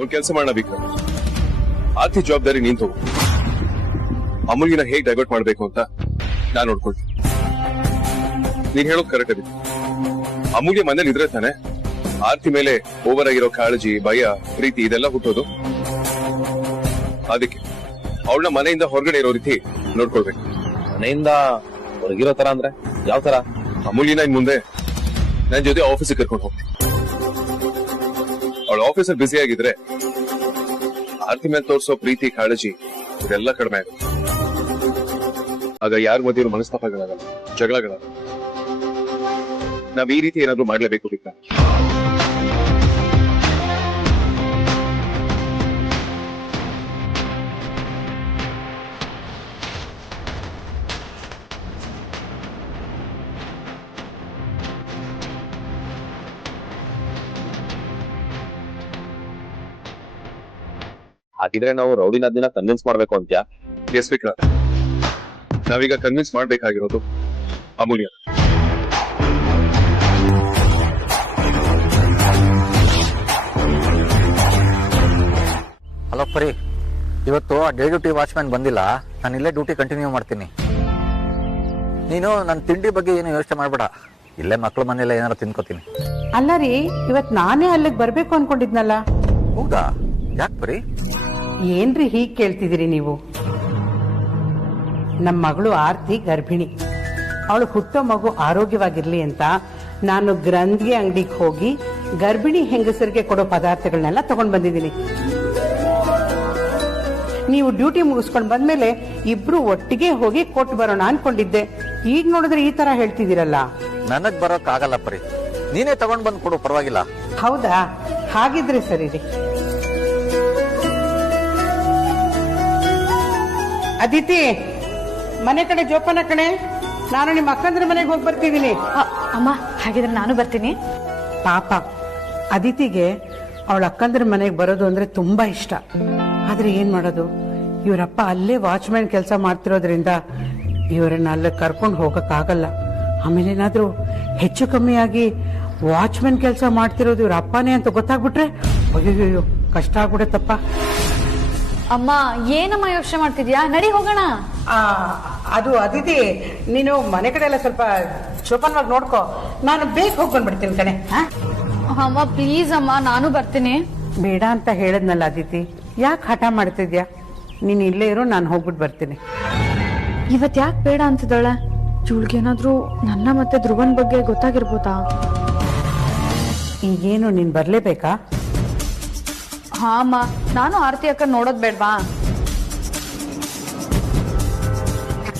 ಒಂದ್ ಕೆಲಸ ಮಾಡೋಣ ವಿಕ್ರಮ್, ಆರ್ತಿ ಜವಾಬ್ದಾರಿ ನೀನ್ ತಗೋ. ಅಮೂಲ್ಯನ ಹೇಗ್ ಡೈವರ್ಟ್ ಮಾಡ್ಬೇಕು ಅಂತ ನಾನ್ ನೋಡ್ಕೊಳ್ತೀನಿ. ನೀನ್ ಹೇಳೋದು ಕರೆಕ್ಟ್ ಆಗಿದೆ. ಅಮೂಲ್ಯ ಮನೇಲಿ ಇದ್ರೆ ತಾನೆ ಆರ್ತಿ ಮೇಲೆ ಓವರ್ ಆಗಿರೋ ಕಾಳಜಿ, ಭಯ, ಪ್ರೀತಿ ಇದೆಲ್ಲ ಹುಟ್ಟೋದು. ಅದಕ್ಕೆ ಅವಳನ್ನ ಮನೆಯಿಂದ ಹೊರಗಡೆ ಇರೋ ರೀತಿ ನೋಡ್ಕೊಳ್ಬೇಕು. ಮನೆಯಿಂದ ಹೊರಗಿರೋ ತರ ಅಂದ್ರೆ ಯಾವ ತರ? ಅಮೂಲ್ಯನ ಇನ್ ಮುಂದೆ ನನ್ ಜೊತೆ ಆಫೀಸಿಗೆ ಕರ್ಕೊಂಡು ಹೋಗ್ತೀನಿ. ಅವಳ ಆಫೀಸಲ್ಲಿ ಬ್ಯುಸಿ ಆಗಿದ್ರೆ ಆರ್ತಿ ಮೇಲೆ ತೋರಿಸೋ ಪ್ರೀತಿ, ಕಾಳಜಿ ಇದೆಲ್ಲ ಕಡಿಮೆ ಆಗುತ್ತೆ. ಆಗ ಯಾರ ಮಧ್ಯೆ ಇರೋ ಮನಸ್ತಾಪಗಳಾಗಲ್ಲ, ಜಗಳಗಳಾಗಲ್ಲ. ನಾವ್ ಈ ರೀತಿ ಏನಾದ್ರು ಮಾಡ್ಲೇಬೇಕು ವಿಕ್ರಮ್. ಹಾಗಿದ್ರೆ ನಾವು ರೌಡಿನ ಕನ್ವಿನ್ಸ್ ಮಾಡ್ಬೇಕು ಅಂತ್ಯಾ? ಎಸ್ ವಿಕ್ರಮ್, ನಾವೀಗ ಕನ್ವಿನ್ಸ್ ಮಾಡ್ಬೇಕಾಗಿರೋದು ಅಮೂಲ್ಯ. ಹಲೋ ಪರಿ, ಇವತ್ತು ಆ ಡೇ ಡ್ಯೂಟಿ ವಾಚ್ಮ್ಯಾನ್ ಬಂದಿಲ್ಲ. ನಾನು ಇಲ್ಲೇ ಡ್ಯೂಟಿ ಕಂಟಿನ್ಯೂ ಮಾಡ್ತೀನಿ. ನೀನು ನನ್ನ ತಿಂಡಿ ಬಗ್ಗೆ ಏನು ಯೋಚನೆ ಮಾಡಬೇಡ. ಇಲ್ಲೇ ಮಕ್ಳ ಮನೆಯಲ್ಲ ಏನಾರು ತಿನ್ಕೋತೀನಿ. ಅಲ್ಲ ರೀ, ಇವತ್ ನಾನೇ ಅಲ್ಲಿಗೆ ಬರ್ಬೇಕು ಅನ್ಕೊಂಡಿದ್ನಲ್ಲ. ಹೌದಾ? ಯಾಕೆ ಪರಿ? ಏನ್ರಿ ಹೀಗ್ ಕೇಳ್ತಿದ್ದೀರಿ ನೀವು? ನಮ್ಮ ಮಗಳು ಆರ್ತಿ ಗರ್ಭಿಣಿ. ಅವಳು ಹುಟ್ಟೋ ಮಗು ಆರೋಗ್ಯವಾಗಿರ್ಲಿ ಅಂತ ನಾನು ಗ್ರಂಥಿಗೆ ಅಂಗಡಿಗೆ ಹೋಗಿ ಗರ್ಭಿಣಿ ಹೆಂಗಸರಿಗೆ ಕೊಡೋ ಪದಾರ್ಥಗಳನ್ನೆಲ್ಲ ತಗೊಂಡ್ ಬಂದಿದ್ದೀನಿ. ನೀವು ಡ್ಯೂಟಿ ಮುಗಿಸ್ಕೊಂಡ್ ಬಂದ್ಮೇಲೆ ಇಬ್ರು ಒಟ್ಟಿಗೆ ಹೋಗಿ ಕೊಟ್ಟು ಬರೋಣ ಅನ್ಕೊಂಡಿದ್ದೆ. ಈಗ ನೋಡಿದ್ರೆ ಈ ತರ ಹೇಳ್ತಿದ್ದೀರಲ್ಲ. ನನಗ್ ಬರೋಕ್ ಆಗಲ್ಲ ಪರಿ, ನೀನೇ ತಗೊಂಡ್ ಬಂದ್ ಕೊಡು, ಪರವಾಗಿಲ್ಲ. ಹೌದಾ? ಹಾಗಿದ್ರೆ ಸರಿ ರೀ. ಅದಿತಿ, ಮನೆ ಕಡೆ ಜೋಪಾನ ಕಣೆ. ನಾನು ನಿಮ್ಮ ಅಕ್ಕಂದ್ರ ಮನೆಗೆ ಹೋಗಿ ಬರ್ತಿದ್ದೀನಿ. ಅಮ್ಮ, ಹಾಗಿದ್ರೆ ನಾನು ಬರ್ತೀನಿ. ಪಾಪ ಅದಿತಿಗೆ ಅವಳ ಅಕ್ಕಂದ್ರ ಮನೆಗೆ ಬರೋದು ಅಂದ್ರೆ ತುಂಬಾ ಇಷ್ಟ. ಆದ್ರೆ ಏನ್ ಮಾಡೋದು, ಇವರಪ್ಪ ಅಲ್ಲೇ ವಾಚ್ಮ್ಯಾನ್ ಕೆಲಸ ಮಾಡ್ತಿರೋದ್ರಿಂದ ಇವರನ್ನ ಅಲ್ಲೇ ಕರ್ಕೊಂಡು ಹೋಗಕ್ ಆಗಲ್ಲ. ಆಮೇಲೆ ಏನಾದ್ರೂ ಹೆಚ್ಚು ಕಮ್ಮಿ ಆಗಿ ವಾಚ್ಮ್ಯಾನ್ ಕೆಲಸ ಮಾಡ್ತಿರೋದು ಇವ್ರ ಅಪ್ಪನೇ ಅಂತ ಗೊತ್ತಾಗ್ಬಿಟ್ರೆ ಅಯ್ಯೋ ಕಷ್ಟ ಆಗ್ಬಿಡತ್ತಪ್ಪ. ಅಮ್ಮ, ಏನಮ್ಮ ಯೋಚನೆ ಮಾಡ್ತಿದ್ಯಾ? ನಡಿ ಹೋಗೋಣ. ಅದು ಅದಿತಿ, ನೀನು ಮನೆ ಕಡೆ ಎಲ್ಲ ಸ್ವಲ್ಪ ಜೋಪಾನವಾಗಿ ನೋಡ್ಕೋ. ನಾನು ಬೇಗ ಹೋಗ್ಕೊಂಡ್ಬಿಡ್ತೀನಿ ಕಣೆ. ಅಮ್ಮ ಪ್ಲೀಸ್ ಅಮ್ಮ, ನಾನು ಬರ್ತೀನಿ. ಬೇಡ ಅಂತ ಹೇಳದ್ನಲ್ಲ ಅದಿತಿ, ಯಾಕೆ ಹಠ ಮಾಡ್ತಿದ್ಯಾ? ನೀನ್ ಇಲ್ಲೇ ಇರೋ, ನಾನು ಹೋಗ್ಬಿಟ್ಟು ಬರ್ತೀನಿ. ಇವತ್ ಯಾಕೆ ಬೇಡ ಅಂತಿದ್ದಾಳೆ? ಇವಳಿಗೇನಾದ್ರೂ ನನ್ನ ಮತ್ತೆ ಧ್ರುವನ್ ಬಗ್ಗೆ ಗೊತ್ತಾಗಿರ್ಬೋದಾ? ಈಗೇನು ನೀನ್ ಬರ್ಲೇಬೇಕಾ? ಹಾ ಅಮ್ಮ, ನಾನು ಆರತಿ ಅಕ್ಕ ನೋಡೋದ್ ಬೇಡ್ವಾ?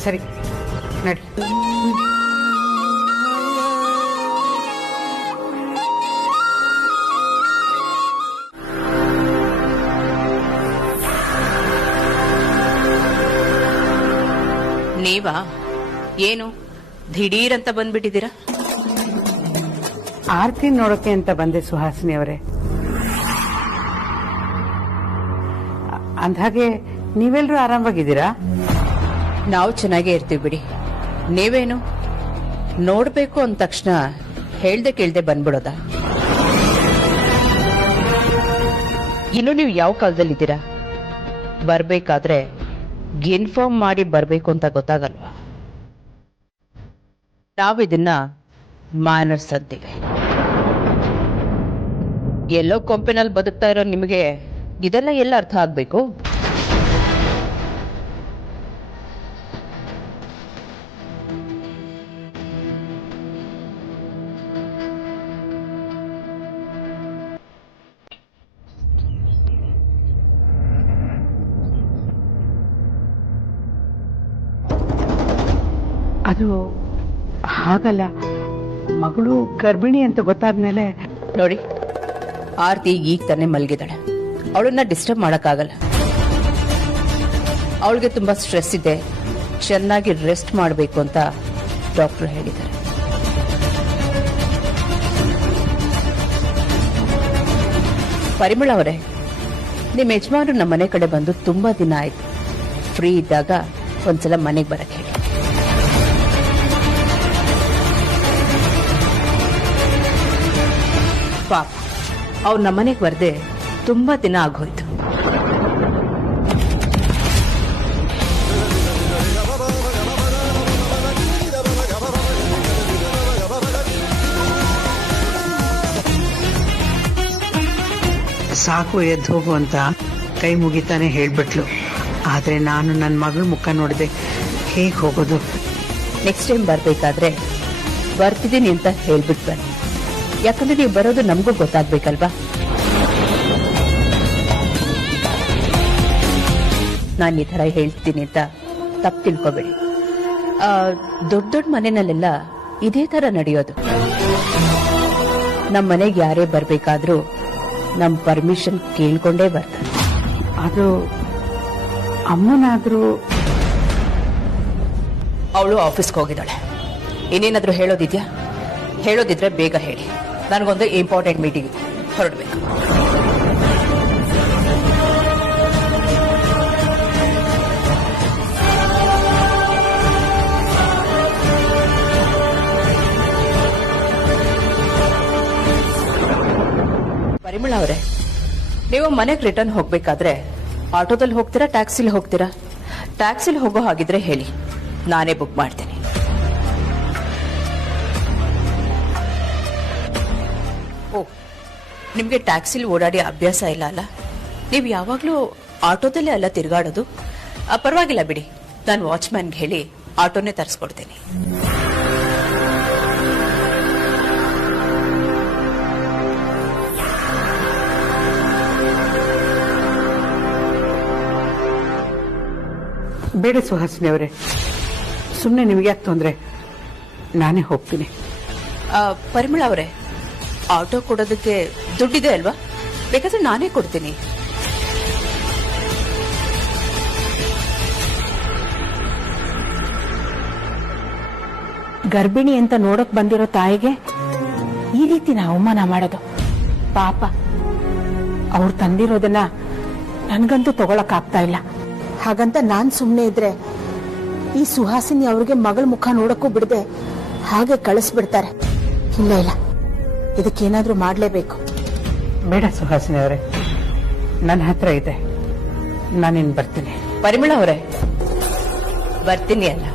ಸರಿ ನಡಿ. ನೀವಾ? ಏನು ದಿಢೀರ್ ಅಂತ ಬಂದ್ಬಿಟ್ಟಿದ್ದೀರಾ? ಆರ್ತಿ ನೋಡೋಕೆ ಅಂತ ಬಂದೆ ಸುಹಾಸಿನಿ ಅವರೇ. ಅಂದ್ಹಾಗೆ ನೀವೆಲ್ರೂ ಆರಾಮಾಗಿದ್ದೀರಾ? ನಾವು ಚೆನ್ನಾಗೇ ಇರ್ತೀವಿ ಬಿಡಿ. ನೀವೇನು ನೋಡ್ಬೇಕು ಅಂದ ತಕ್ಷಣ ಹೇಳ್ದೆ ಕೇಳ್ದೆ ಬಂದ್ಬಿಡೋದ? ಇನ್ನು ನೀವು ಯಾವ ಕಾಲದಲ್ಲಿದ್ದೀರಾ? ಬರ್ಬೇಕಾದ್ರೆ ಇನ್ಫಾರ್ಮ್ ಮಾಡಿ ಬರ್ಬೇಕು ಅಂತ ಗೊತ್ತಾಗಲ್ವಾ? ನಾವಿದನ್ನ ಮ್ಯಾನರ್ಸ್ ಅಂತೀವಿ. ಎಲ್ಲೋ ಕೊಂಪಿನಲ್ಲಿ ಬದುಕ್ತಾ ಇರೋ ನಿಮಗೆ ಇದೆಲ್ಲ ಎಲ್ಲ ಅರ್ಥ ಆಗ್ಬೇಕು? ಅದು ಹಾಗಲ್ಲ, ಮಗಳು ಗರ್ಭಿಣಿ ಅಂತ ಗೊತ್ತಾದ್ಮೇಲೆ. ನೋಡಿ, ಆರ್ತಿ ಈಗ ತಾನೇ ಮಲಗಿದಾಳೆ. ಅವಳನ್ನ ಡಿಸ್ಟರ್ಬ್ ಮಾಡಕ್ಕಾಗಲ್ಲ. ಅವಳಿಗೆ ತುಂಬಾ ಸ್ಟ್ರೆಸ್ ಇದೆ, ಚೆನ್ನಾಗಿ ರೆಸ್ಟ್ ಮಾಡಬೇಕು ಅಂತ ಡಾಕ್ಟರ್ ಹೇಳಿದ್ದಾರೆ. ಪರಿಮಳ ಅವರೇ, ನಿಮ್ಮ ಯಜಮಾನರು ನಮ್ಮ ಮನೆ ಕಡೆ ಬಂದು ತುಂಬಾ ದಿನ ಆಯ್ತು. ಫ್ರೀ ಇದ್ದಾಗ ಒಂದ್ಸಲ ಮನೆಗೆ ಬರಕ್ ಹೇಳಿ. ಪಾಪ ಅವ್ರು ನಮ್ಮನೆಗೆ ಬರ್ದೆ ತುಂಬಾ ದಿನ ಆಗೋಯ್ತು. ಸಾಕು ಎದ್ದು ಹೋಗು ಅಂತ ಕೈ ಮುಗಿತಾನೆ ಹೇಳ್ಬಿಟ್ಲು. ಆದ್ರೆ ನಾನು ನನ್ನ ಮಗಳ ಮುಖ ನೋಡಿದೆ, ಹೇಗೆ ಹೋಗೋದು? ನೆಕ್ಸ್ಟ್ ಟೈಮ್ ಬರ್ಬೇಕಾದ್ರೆ ಬರ್ತಿದ್ದೀನಿ ಅಂತ ಹೇಳ್ಬಿಟ್ಟು ಬನ್ನಿ. ಯಾಕಂದ್ರೆ ನೀವು ಬರೋದು ನಮಗೂ ಗೊತ್ತಾಗ್ಬೇಕಲ್ವಾ. ನಾನು ಈ ತರ ಹೇಳ್ತೀನಿ ಅಂತ ತಪ್ಪು ತಿಳ್ಕೊಬೇಡಿ. ದೊಡ್ಡ ದೊಡ್ಡ ಮನೆಯಲ್ಲೆಲ್ಲ ಇದೇ ತರ ನಡೆಯೋದು. ನಮ್ಮ ಮನೆಗೆ ಯಾರೇ ಬರ್ಬೇಕಾದ್ರೂ ನಮ್ ಪರ್ಮಿಷನ್ ಕೇಳ್ಕೊಂಡೇ ಬರ್ತಾರೆ. ಅದು ಅಮ್ಮನಾದ್ರೂ ಅವಳು ಆಫೀಸ್ಗೆ ಹೋಗಿದ್ದಾಳೆ. ಇನ್ನೇನಾದ್ರೂ ಹೇಳೋದಿದ್ಯಾ? ಹೇಳೋದಿದ್ರೆ ಬೇಗ ಹೇಳಿ. ನನಗೊಂದು ಇಂಪಾರ್ಟೆಂಟ್ ಮೀಟಿಂಗ್ ಇದೆ, ಹೊರಡ್ಬೇಕು. ಪರಿಮಳ ಅವರೇ, ನೀವು ಮನೆಗೆ ರಿಟರ್ನ್ ಹೋಗ್ಬೇಕಾದ್ರೆ ಆಟೋದಲ್ಲಿ ಹೋಗ್ತೀರಾ, ಟ್ಯಾಕ್ಸಿಲಿ ಹೋಗ್ತೀರಾ? ಟ್ಯಾಕ್ಸಿಲಿ ಹೋಗೋ ಹಾಗಿದ್ರೆ ಹೇಳಿ, ನಾನೇ ಬುಕ್ ಮಾಡ್ತೀನಿ. ಓ, ನಿಮ್ಗೆ ಟ್ಯಾಕ್ಸಿಲಿ ಓಡಾಡಿ ಅಭ್ಯಾಸ ಇಲ್ಲ ಅಲ್ಲ? ನೀವು ಯಾವಾಗ್ಲೂ ಆಟೋದಲ್ಲೇ ಅಲ್ಲ ತಿರುಗಾಡೋದು? ಪರವಾಗಿಲ್ಲ ಬಿಡಿ, ನಾನು ವಾಚ್ಮ್ಯಾನ್ಗೆ ಹೇಳಿ ಆಟೋನೇ ತರಿಸ್ಕೊಡ್ತೀನಿ. ಬೇಡ ಸುಹಾಸಿನಿ ಅವರೇ, ಸುಮ್ಮನೆ ನಿಮ್ಗೆ ಯಾಕೆ ತೊಂದ್ರೆ? ನಾನೇ ಹೋಗ್ತೀನಿ. ಪರಿಮಳ ಅವರೇ, ಆಟೋ ಕೊಡೋದಕ್ಕೆ ದುಡ್ಡಿದೆ ಅಲ್ವಾ? ಬೇಕಾದ್ರೆ ನಾನೇ ಕೊಡ್ತೀನಿ. ಗರ್ಭಿಣಿ ಅಂತ ನೋಡಕ್ ಬಂದಿರೋ ತಾಯಿಗೆ ಈ ರೀತಿ ನಾ ಅವಮಾನ ಮಾಡೋದು ಪಾಪ. ಅವ್ರು ತಂದಿರೋದನ್ನ ನನ್ಗಂತೂ ತಗೊಳಕ್ ಆಗ್ತಾ ಇಲ್ಲ. ಹಾಗಂತ ನಾನ್ ಸುಮ್ನೆ ಇದ್ರೆ ಈ ಸುಹಾಸಿನಿ ಅವ್ರಿಗೆ ಮಗಳ ಮುಖ ನೋಡಕ್ಕೂ ಬಿಡದೆ ಹಾಗೆ ಕಳಿಸ್ಬಿಡ್ತಾರೆ. ಇಲ್ಲ ಇಲ್ಲ, ಇದಕ್ಕೇನಾದ್ರೂ ಮಾಡ್ಲೇಬೇಕು. ಬೇಡ ಸುಹಾಸಿನಿ ಅವರೇ, ನನ್ನ ಹತ್ರ ಇದೆ, ನಾನಿನ್ ಬರ್ತೀನಿ. ಪರಿಮಳ ಅವರೇ, ಬರ್ತೀನಿ ಅಲ್ಲ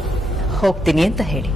ಹೋಗ್ತೀನಿ ಅಂತ ಹೇಳಿ.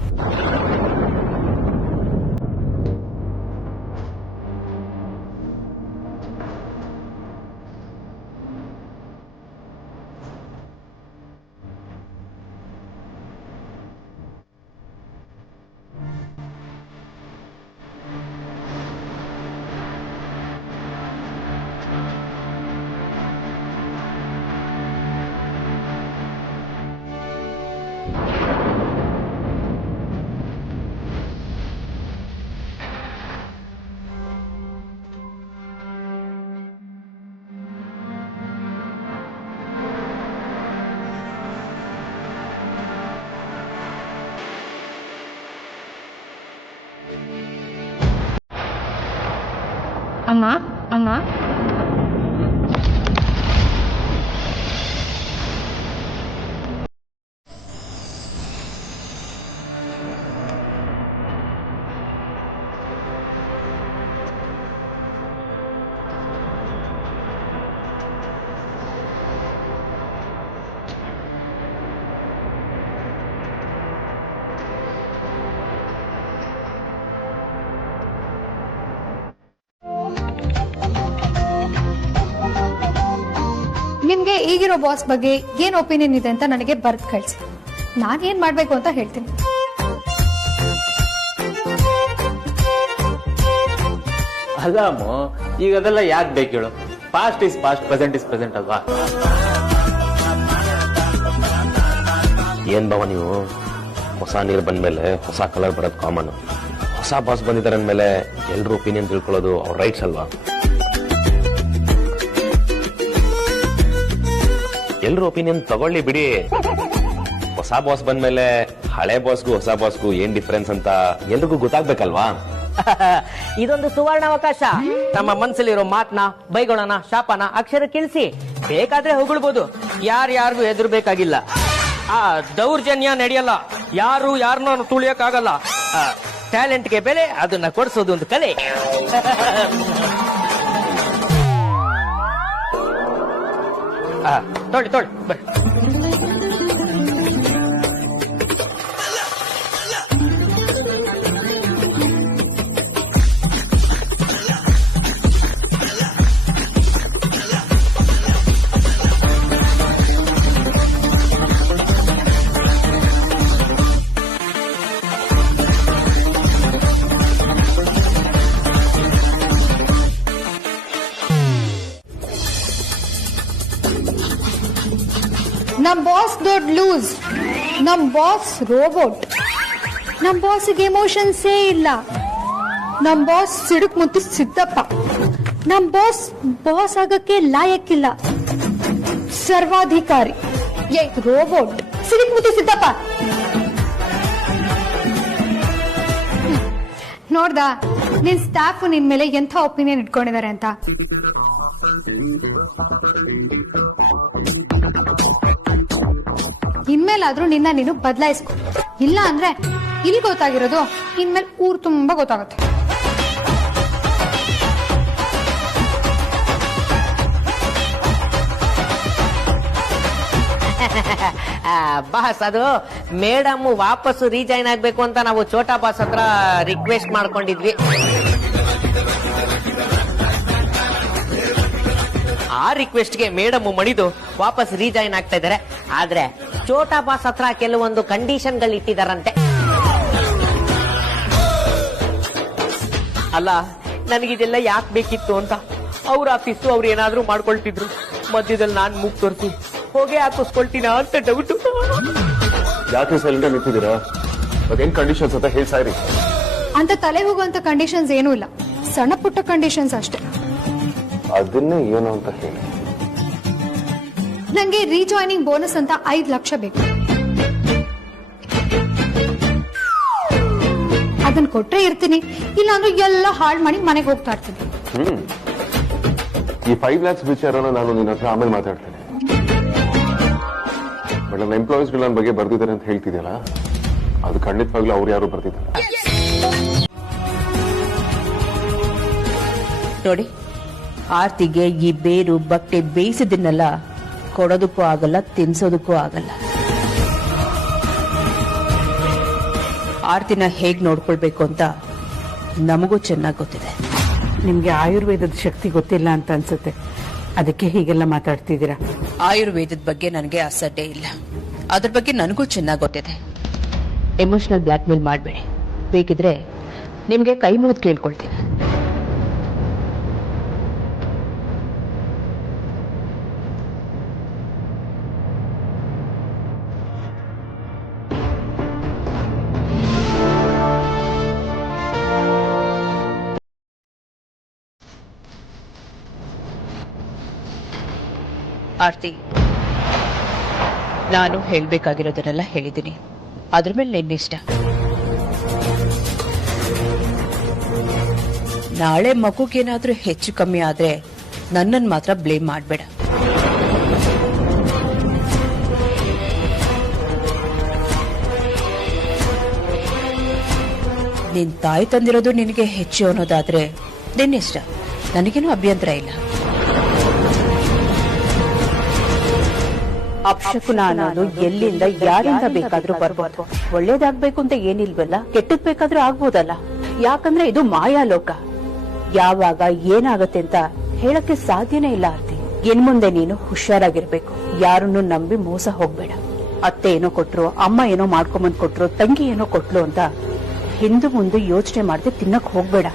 ಅಮ್ಮ ಅಮ್ಮ, ನಿಮ್ಗೆ ಈಗಿರೋ ಬಾಸ್ ಬಗ್ಗೆ ಏನ್ ಒಪಿನಿಯನ್ ಇದೆ ಅಂತ ನನಗೆ ಬರ್ದ್ ಕಳ್ಸಿ. ನಾನೇನ್ ಮಾಡ್ಬೇಕು ಅಂತ ಹೇಳ್ತೀನಿ. ಅಲ್ಲ ಅಮ್ಮ, ಈಗ ಅದೆಲ್ಲ ಯಾಕೆ ಬೇಕು ಹೇಳು? Past is past, present is present ಅಲ್ವಾ? ಏನ್ ಬಾವ ನೀವು, ಹೊಸ ನೀರು ಬಂದ್ಮೇಲೆ ಹೊಸ ಕಲರ್ ಬರೋದು ಕಾಮನ್. ಹೊಸ ಬಾಸ್ ಬಂದಿದ್ದಾರೆ ಅಂದ್ಮೇಲೆ ಎಲ್ರು ಒಪಿನಿಯನ್ ತಿಳ್ಕೊಳ್ಳೋದು ಅವ್ರ ರೈಟ್ಸ್ ಅಲ್ವಾ? ಎಲ್ರು ಒಪಿನಿಯನ್ ತಗೊಳ್ಳಿ ಬಿಡಿ. ಹೊಸ ಬಾಸ್ ಬಂದ್ಮೇಲೆ ಹಳೆ ಬಾಸ್ಗೂ ಹೊಸ ಬಾಸ್ಗೂ ಏನ್ ಡಿಫರೆನ್ಸ್ ಅಂತ ಎಲ್ರಿಗೂ ಗೊತ್ತಾಗ್ಬೇಕಲ್ವಾ? ಇದೊಂದು ಸುವರ್ಣಾವಕಾಶ. ನಮ್ಮ ಮನ್ಸಲ್ಲಿರೋ ಮಾತನ್ನ, ಬೈಗಳನ್ನ, ಶಾಪನ ಅಕ್ಷರ ಕಿಳಿಸಿ ಬೇಕಾದ್ರೆ ಹೊಗಳ್ಬೋದು. ಯಾರ್ಯಾರಿಗೂ ಎದುರ್ಬೇಕಾಗಿಲ್ಲ. ಆ ದೌರ್ಜನ್ಯ ನಡೆಯಲ್ಲ. ಯಾರು ಯಾರನ್ನ ತುಳಿಯಕ್ಕಾಗಲ್ಲ. ಟ್ಯಾಲೆಂಟ್ಗೆ ಬೆಲೆ, ಅದನ್ನ ಕೊಡಿಸೋದು ಒಂದು ಕಲೆ. ತೊಳಿ ತೊಳಿ ಬರ್ರಿ. ನಮ್ ಬಾಸ್ ದೊಡ್ಡ ಲೂಸ್, ನಮ್ ಬಾಸ್ ರೋಬೋಟ್, ನಮ್ ಬಾಸ್ಗೆ ಎಮೋಷನ್ಸೇ ಇಲ್ಲ, ನಮ್ ಬಾಸ್ ಸಿಡುಕ್ ಮುತ್ತಿ ಸಿದ್ದಪ್ಪ, ನಮ್ ಬಾಸ್ ಬಾಸ್ ಆಗಕ್ಕೆ ಲಾಯಕ್ಕಿಲ್ಲ, ಸರ್ವಾಧಿಕಾರಿ ರೋಬೋಟ್ ಸಿಡುಕ್ ಮುತ್ತಿ ಸಿದ್ದಪ್ಪ. ನೋಡ್ದ ನಿನ್ ಸ್ಟಾಫ್ ನಿನ್ ಮೇಲೆ ಎಂಥ ಒಪಿನಿಯನ್ ಇಟ್ಕೊಂಡಿದ್ದಾರೆ ಅಂತ. ಇನ್ಮೇಲಾದ್ರೂ ನಿನ್ನ ನೀನು ಬದಲಾಯಿಸ್ಕೊ, ಇಲ್ಲ ಅಂದ್ರೆ ಇಲ್ಲಿ ಗೊತ್ತಾಗಿರೋದು ಇನ್ಮೇಲೆ ಊರ್ ತುಂಬಾ ಗೊತ್ತಾಗುತ್ತೆ. ಬಾಸ್ ಅದು ಮೇಡಮ್ ವಾಪಸ್ ರೀಜಾಯ್ನ್ ಆಗ್ಬೇಕು ಅಂತ ನಾವು ಛೋಟಾ ಬಾಸ್ ಹತ್ರ ರಿಕ್ವೆಸ್ಟ್ ಮಾಡ್ಕೊಂಡಿದ್ವಿ. ಆ ರಿಕ್ವೆಸ್ಟ್ಗೆ ಮೇಡಮ್ ಮಣಿದು ವಾಪಸ್ ರೀಜಾಯ್ನ್ ಆಗ್ತಾ ಇದಾರೆ. ಆದ್ರೆ ಛೋಟಾ ಬಾಸ್ ಹತ್ರ ಕೆಲವೊಂದು ಕಂಡೀಷನ್ಗಳು ಇಟ್ಟಿದಾರಂತೆ. ಅಲ್ಲ ನನಗಿದೆಲ್ಲ ಯಾಕೆ ಬೇಕಿತ್ತು ಅಂತ ಅವ್ರ ಆಫೀಸು ಅವ್ರು ಏನಾದ್ರೂ ಮಾಡ್ಕೊಳ್ತಿದ್ರು, ಮಧ್ಯದಲ್ಲಿ ನಾನ್ ಮೂಗ್ ತೋರಿಸಿ ಹೋಗಿ ಹಾಕಿಸ್ಕೊಳ್ತೀನ ಅಂತ ಡೌಟ್. ಯಾಕೆ ಸೈಲೆಂಟ್ ನಿಂತಿದ್ದೀರಾ? ಅದೇನ್ ಕಂಡೀಷನ್ಸ್ ಅಂತ ಹೇಳಿ ಸಾರಿ. ಅಂತ ತಲೆ ಹೋಗುವಂತ ಕಂಡೀಷನ್ಸ್ ಏನೂ ಇಲ್ಲ, ಸಣ್ಣ ಪುಟ್ಟ ಕಂಡೀಷನ್ಸ್ ಅಷ್ಟೇ. ಅದನ್ನೇ ಏನು ಅಂತ ಹೇಳಿ. ನಂಗೆ ರೀಜಾಯ್ನಿಂಗ್ ಬೋನಸ್ ಅಂತ 5 ಲಕ್ಷ ಬೇಕು. ಅದನ್ನ ಕೊಟ್ರೆ ಇರ್ತೀನಿ, ಇಲ್ಲಾಂದ್ರೆ ಎಲ್ಲ ಹಾಳು ಮಾಡಿ ಮನೆಗೆ ಹೋಗ್ತಾ ಇರ್ತೀನಿ. ಈ 5 lakhs ವಿಚಾರನ ನಾನು ನಿನ್ನ ಹತ್ರ ಆಮೇಲೆ ಮಾತಾಡ್ತೇನೆ. ಬಟ್ ನನ್ನ ಎಂಪ್ಲಾಯೀಸ್ಗಳು ನನ್ನ ಬಗ್ಗೆ ಬರ್ದಿದ್ದಾರೆ ಅಂತ ಹೇಳ್ತಿದ್ಯಲ್ಲ, ಅದು ಖಂಡಿತವಾಗ್ಲೂ ಅವ್ರು ಯಾರು ಬರ್ತಿದ್ದಾರೆ. ನೋಡಿ, ಆರ್ತಿಗೆ ಈ ಬೇರು ಬಟ್ಟೆ ಬೇಯಿಸಿದನ್ನೆಲ್ಲ ಕೊಡೋದಕ್ಕೂ ಆಗಲ್ಲ, ತಿನ್ಸೋದಕ್ಕೂ ಆಗಲ್ಲ. ಆರ್ತಿನ ಹೇಗ್ ನೋಡ್ಕೊಳ್ಬೇಕು ಅಂತ ನಮಗೂ ಚೆನ್ನಾಗಿ ಗೊತ್ತಿದೆ. ನಿಮ್ಗೆ ಆಯುರ್ವೇದದ ಶಕ್ತಿ ಗೊತ್ತಿಲ್ಲ ಅಂತ ಅನ್ಸುತ್ತೆ, ಅದಕ್ಕೆ ಹೀಗೆಲ್ಲ ಮಾತಾಡ್ತಿದ್ದೀರಾ. ಆಯುರ್ವೇದದ ಬಗ್ಗೆ ನನಗೆ ಅಸಡ್ಡೆ ಇಲ್ಲ, ಅದ್ರ ಬಗ್ಗೆ ನನಗೂ ಚೆನ್ನಾಗಿ ಗೊತ್ತಿದೆ. ಎಮೋಷನಲ್ ಬ್ಲ್ಯಾಕ್ ಮೇಲ್ ಮಾಡಬೇಡಿ, ಬೇಕಿದ್ರೆ ನಿಮ್ಗೆ ಕೈ ಮುಗಿದು ಕೇಳ್ಕೊಳ್ತೀನಿ. ಆರ್ತಿ, ನಾನು ಹೇಳ್ಬೇಕಾಗಿರೋದನ್ನೆಲ್ಲ ಹೇಳಿದ್ದೀನಿ, ಅದ್ರ ಮೇಲೆ ನಿನ್ನಿಷ್ಟ. ನಾಳೆ ಮಗುಗೇನಾದ್ರೂ ಹೆಚ್ಚು ಕಮ್ಮಿ ಆದ್ರೆ ನನ್ನನ್ನು ಮಾತ್ರ ಬ್ಲೇಮ್ ಮಾಡಬೇಡ. ನಿನ್ ತಾಯಿ ತಂದಿರೋದು ನಿನಗೆ ಹೆಚ್ಚು ಅನ್ನೋದಾದ್ರೆ ನಿನ್ನಿಷ್ಟ, ನನಗೇನು ಅಭ್ಯಂತರ ಇಲ್ಲ. ಅಪಶಕುನ ಅನ್ನೋದು ಎಲ್ಲಿಂದ ಯಾರಿಂದ ಬೇಕಾದ್ರೂ ಬರ್ಬೋದು. ಒಳ್ಳೇದಾಗ್ಬೇಕು ಅಂತ ಏನಿಲ್ವಲ್ಲ, ಕೆಟ್ಟದ್ ಬೇಕಾದ್ರೂ ಆಗ್ಬೋದಲ್ಲ. ಯಾಕಂದ್ರೆ ಇದು ಮಾಯಾಲೋಕ, ಯಾವಾಗ ಏನಾಗತ್ತೆ ಅಂತ ಹೇಳಕ್ಕೆ ಸಾಧ್ಯನೇ ಇಲ್ಲ. ಆರ್ತಿ, ಇನ್ಮುಂದೆ ನೀನು ಹುಷಾರಾಗಿರ್ಬೇಕು, ಯಾರನ್ನು ನಂಬಿ ಮೋಸ ಹೋಗ್ಬೇಡ. ಅತ್ತೆ ಏನೋ ಕೊಟ್ರು, ಅಮ್ಮ ಏನೋ ಮಾಡ್ಕೊಂಬಂದ್ ಕೊಟ್ರು, ತಂಗಿ ಏನೋ ಕೊಟ್ಲು ಅಂತ ಹಿಂದು ಮುಂದೆ ಯೋಚನೆ ಮಾಡದೆ ತಿನ್ನಕ್ ಹೋಗ್ಬೇಡ.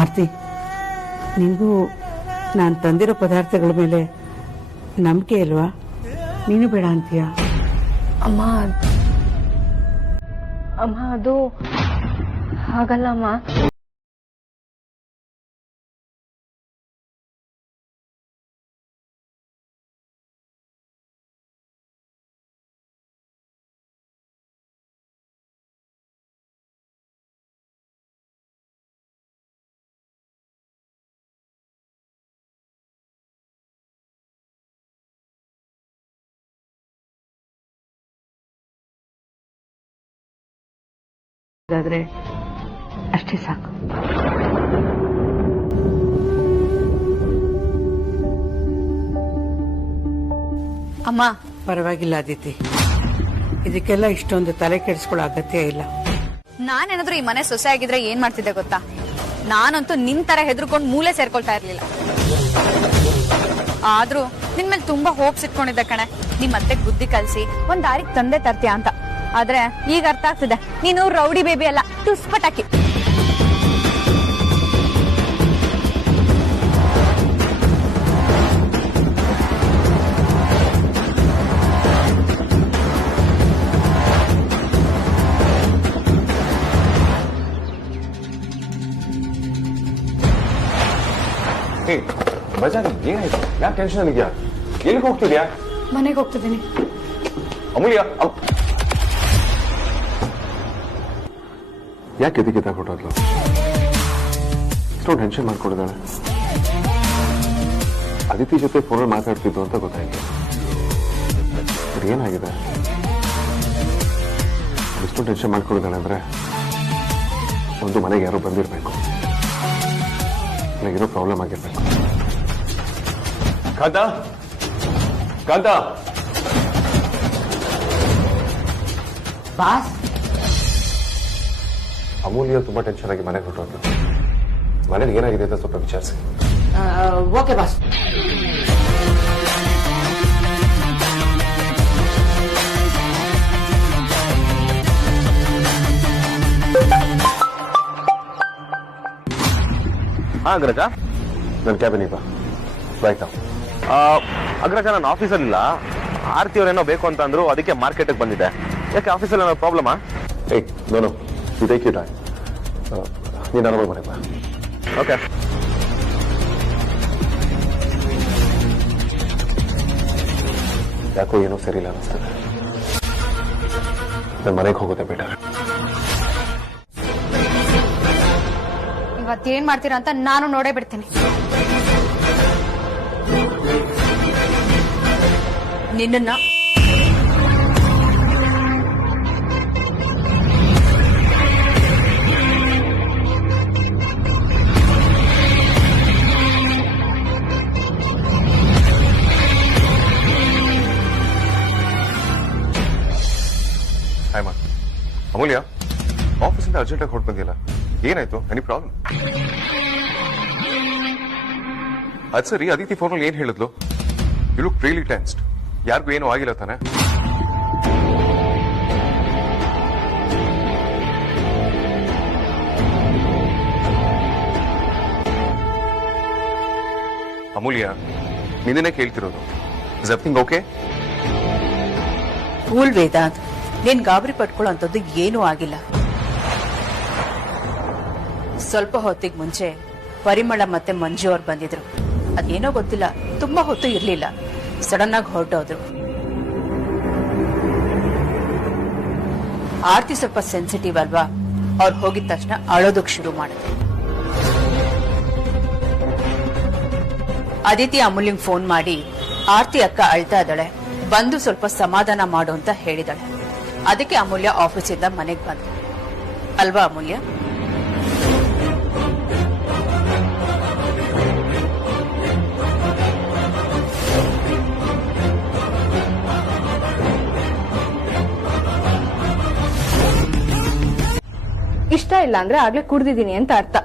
ಆರ್ತಿ, ನಿನಗೂ ನಾನು ತಂದಿರೋ ಪದಾರ್ಥಗಳ ಮೇಲೆ ನಂಬಿಕೆ ಇಲ್ವಾ? ನೀನು ಬೇಡ ಅಂತೀಯಾ? ಅಮ್ಮ ಅದು ಹಾಗಲ್ಲಮ್ಮ. ಆದ್ರೆ ಅಷ್ಟೇ ಸಾಕು. ಅಮ್ಮ, ಪರವಾಗಿಲ್ಲ ಅದಿತಿ, ಇದಕ್ಕೆಲ್ಲ ಇಷ್ಟೊಂದು ತಲೆ ಕೆಡಿಸ್ಕೊಳ್ಳೋ ಅಗತ್ಯ ಇಲ್ಲ. ನಾನೇನಾದ್ರೂ ಈ ಮನೆ ಸೊಸೆ ಆಗಿದ್ರೆ ಏನ್ ಮಾಡ್ತಿದ್ದೆ ಗೊತ್ತಾ? ನಾನಂತೂ ನಿನ್ ತರ ಹೆದರ್ಕೊಂಡು ಮೂಲೆ ಸೇರ್ಕೊಳ್ತಾ ಇರ್ಲಿಲ್ಲ. ಆದ್ರೂ ನಿನ್ ಮೇಲೆ ತುಂಬಾ ಹೋಪ್ಸ್ ಇಟ್ಕೊಂಡಿದ್ದೆ ಕಣೆ. ನಿಮ್ ಮತ್ತೆ ಬುದ್ಧಿ ಕಲ್ಸಿ ಒಂದ್ ದಾರಿಗೆ ತಂದೆ ತರ್ತೀಯ ಅಂತ. ಆದ್ರೆ ಈಗ ಅರ್ಥ ಆಗ್ತಿದೆ, ನೀನು ರೌಡಿ ಬೇಬಿ ಅಲ್ಲ, ಟುಸ್ಪಟಾಕಿ. ಮಜಾ, ಏನಾಯ್ತು? ಯಾಕೆ ಟೆನ್ಷನ್ ಇದೆಯಾ? ಎಲ್ಲಿಗೆ ಹೋಗ್ತಿದ್ಯಾ? ಮನೆಗೆ ಹೋಗ್ತಿದ್ದೀನಿ. ಅಮೂಲ್ಯ, ಯಾಕೆ ಎದಕ್ಕೆ ತಗೊಟ್ಟದ್ಲು? ಇಷ್ಟೊಂದು ಟೆನ್ಷನ್ ಮಾಡ್ಕೊಂಡಿದ್ದಾಳೆ. ಅದಿತಿ ಜೊತೆ ಫೋನಲ್ಲಿ ಮಾತಾಡ್ತಿದ್ದು ಅಂತ ಗೊತ್ತಾಯ್ತು. ಬಟ್ ಏನಾಗಿದೆ? ಇಷ್ಟೊಂದು ಟೆನ್ಷನ್ ಮಾಡ್ಕೊಂಡಿದ್ದಾಳೆ ಅಂದ್ರೆ ಒಂದು ಮನೆಗೆ ಯಾರೋ ಬಂದಿರಬೇಕು, ನನಗೇನೋ ಪ್ರಾಬ್ಲಮ್ ಆಗಿರ್ಬೇಕು. ಕಾಂತ, ಕಾಂತ, ಬಾಸ್, ಅಮೂಲ್ಯ ತುಂಬಾ ಟೆನ್ಷನ್ ಆಗಿ ಮನೆಗೆ ಹೊರಟೋದ್ಲು. ಮನೇಲಿ ಏನಾಗಿದೆ ಅಂತ ಸ್ವಲ್ಪ ವಿಚಾರಿಸಿ. Okay boss. ಹಾ ಅಗ್ರಜ, ನನ್ನ ಕ್ಯಾಬಿನ್ ಬಾ. ಬಾಯ್ತಾ ಅಗ್ರಜ, ನಾನು ಆಫೀಸಲ್ಲಿಲ್ಲ. ಆರ್ತಿ ಅವರೇನೋ ಬೇಕು ಅಂತ ಅಂದ್ರು, ಅದಕ್ಕೆ ಮಾರ್ಕೆಟ್ಗೆ ಬಂದಿದೆ. ಯಾಕೆ ಆಫೀಸಲ್ಲಿ ಏನೋ ಪ್ರಾಬ್ಲಮಾ? ಏಯ್ ನೋನು, ಯು ಟೇಕ್ ಯು ಟೈಮ್. ನೀನು ಅನುಭವ ಮನೆಗೆ ಬಾ. ಓಕೆ. ಯಾಕೋ ಏನೋ ಸರಿಯಿಲ್ಲ ಅನಿಸ್ತದೆ. ನನ್ನ ಮನೆಗೆ ಹೋಗೋದೇ ಬೆಟರ್. ಇವತ್ತೇನ್ ಮಾಡ್ತೀರಾ ಅಂತ ನಾನು ನೋಡೇ ಬಿಡ್ತೀನಿ. ನಿನ್ನ ಹಾಯ್ ಮಾ. ಅಮೂಲ್ಯ, ಆಫೀಸಿಂದ ಅರ್ಜೆಂಟಾಗಿ ಹೊರಟು ಬಂದಿಲ್ಲ. ಏನಾಯ್ತು? Any problem? ಅದ್ ಸರಿ, ಅದಿತಿ ಫೋನಲ್ಲಿ ಏನ್ ಹೇಳಿದ್ಲು? You look really tensed. ಯಾರಿಗೂ ಏನೂ ಆಗಿಲ್ಲ ತಾನೆ? ಅಮೂಲ್ಯ, ನಿನ್ನೆ ಕೇಳ್ತಿರೋದು. Is everything okay? Cool Vedant, ನೀನ್ ಗಾಬರಿ ಪಟ್ಕೊಳ್ಳೋ ಅಂತದ್ದು ಏನೂ ಆಗಿಲ್ಲ. ಸ್ವಲ್ಪ ಹೊತ್ತಿಗೆ ಮುಂಚೆ ಪರಿಮಳ ಮತ್ತೆ ಮಂಜು ಅವ್ರು ಬಂದಿದ್ರು. ಅದೇನೋ ಗೊತ್ತಿಲ್ಲ, ತುಂಬಾ ಹೊತ್ತು ಇರ್ಲಿಲ್ಲ, ಸಡನ್ ಆಗಿ ಹೊರಟೋದ್ರು. ಆರ್ತಿ ಸ್ವಲ್ಪ ಸೆನ್ಸಿಟಿವ್ ಅಲ್ವಾ, ಅವ್ರು ಹೋಗಿದ ತಕ್ಷಣ ಅಳೋದಕ್ ಶುರು ಮಾಡಿದ್ರು. ಅದಿತಿ ಅಮೂಲ್ಯಂಗ್ ಫೋನ್ ಮಾಡಿ ಆರ್ತಿ ಅಕ್ಕ ಅಳ್ತಾ ಇದ್ದಾಳೆ, ಬಂದು ಸ್ವಲ್ಪ ಸಮಾಧಾನ ಮಾಡು ಅಂತ ಹೇಳಿದಾಳೆ. ಅದಕ್ಕೆ ಅಮೂಲ್ಯ ಆಫೀಸಿಂದ ಮನೆಗೆ ಬಂದ ಅಲ್ವಾ ಅಮೂಲ್ಯ? ಇಷ್ಟ ಇಲ್ಲ ಅಂದ್ರೆ ಆಗ್ಲೇ ಕುಡ್ದಿದೀನಿ ಅಂತ ಅರ್ಥ.